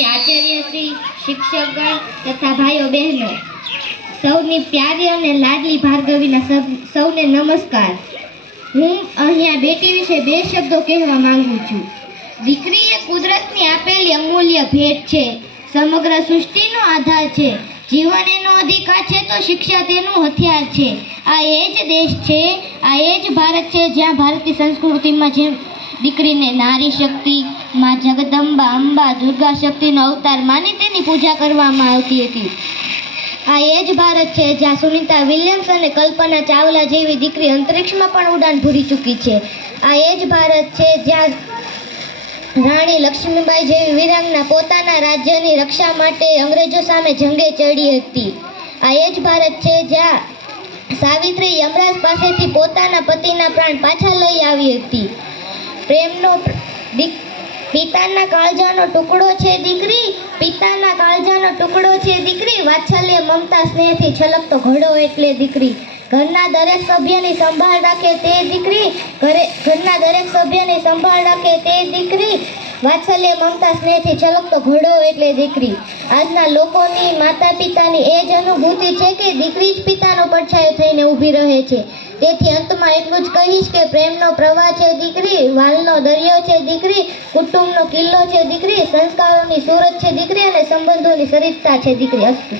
આચાર્ય શિક્ષકગણ તથા ભાઈઓ બહેનો, સૌની પ્યારી અને લાડલી ભાર્ગવીના સૌને નમસ્કાર. હું અહીંયા બેટી વિશે બે શબ્દો કહેવા માંગુ છું. દીકરી એ કુદરતની આપેલી અમૂલ્ય ભેટ છે. સમગ્ર સૃષ્ટિનો આધાર છે. જીવન એનો અધિકાર છે તો શિક્ષા તેનું હથિયાર છે. આ એ જ દેશ છે, આ એ જ ભારત છે જ્યાં ભારતીય સંસ્કૃતિમાં જેમ દીકરીને નારી શક્તિ માં જગદંબા, અંબા, દુર્ગા શક્તિનો અવતાર માની તેની પૂજા કરવામાં આવતી હતી. આ એ જ ભારત છે જ્યાં સુનિતા વિલિયમ્સ અને કલ્પના ચાવલા જેવી દીકરી અંતરિક્ષમાં પણ ઉડાન ભૂરી ચૂકી છે. આ એ જ ભારત છે જ્યાં રાણી લક્ષ્મીબાઈ જેવી વીરાંગના પોતાના રાજ્યની રક્ષા માટે અંગ્રેજો સામે જંગે ચડી હતી. આ એ જ ભારત છે જ્યાં સાવિત્રી યમરાજ પાસેથી પોતાના પતિના પ્રાણ પાછા લઈ આવી હતી. પ્રેમનો પ્ર- પિતાના કાળજાનો ટુકડો છે દીકરી, પિતાના કાળજાનો ટુકડો છે દીકરી, વાત્સલ્ય, મમતા, સ્નેહથી છલકતો ઘડો એટલે દીકરી. ઘરના દરેક સભ્યની સંભાળ રાખે તે દીકરી. ઘરે, ઘરના દરેક સભ્યની સંભાળ રાખે તે દીકરી. વાત્સલ્ય મમતા સ્નેહથી છલકતો ઘોડો એટલે દીકરી. આજના લોકોની માતા પિતાની એ જ અનુભૂતિ છે કે દીકરી જ પિતાનો પડછાયો થઈને ઊભી રહે છે. તેથી અંતમાં એટલું જ કહીશ કે પ્રેમનો પ્રવાહ છે દીકરી, વાલનો દરિયો છે દીકરી, કુટુંબનો કિલ્લો છે દીકરી, સંસ્કારોની સુરત છે દીકરી અને સંબંધોની સરિતતા છે દીકરી. અસ્તુ.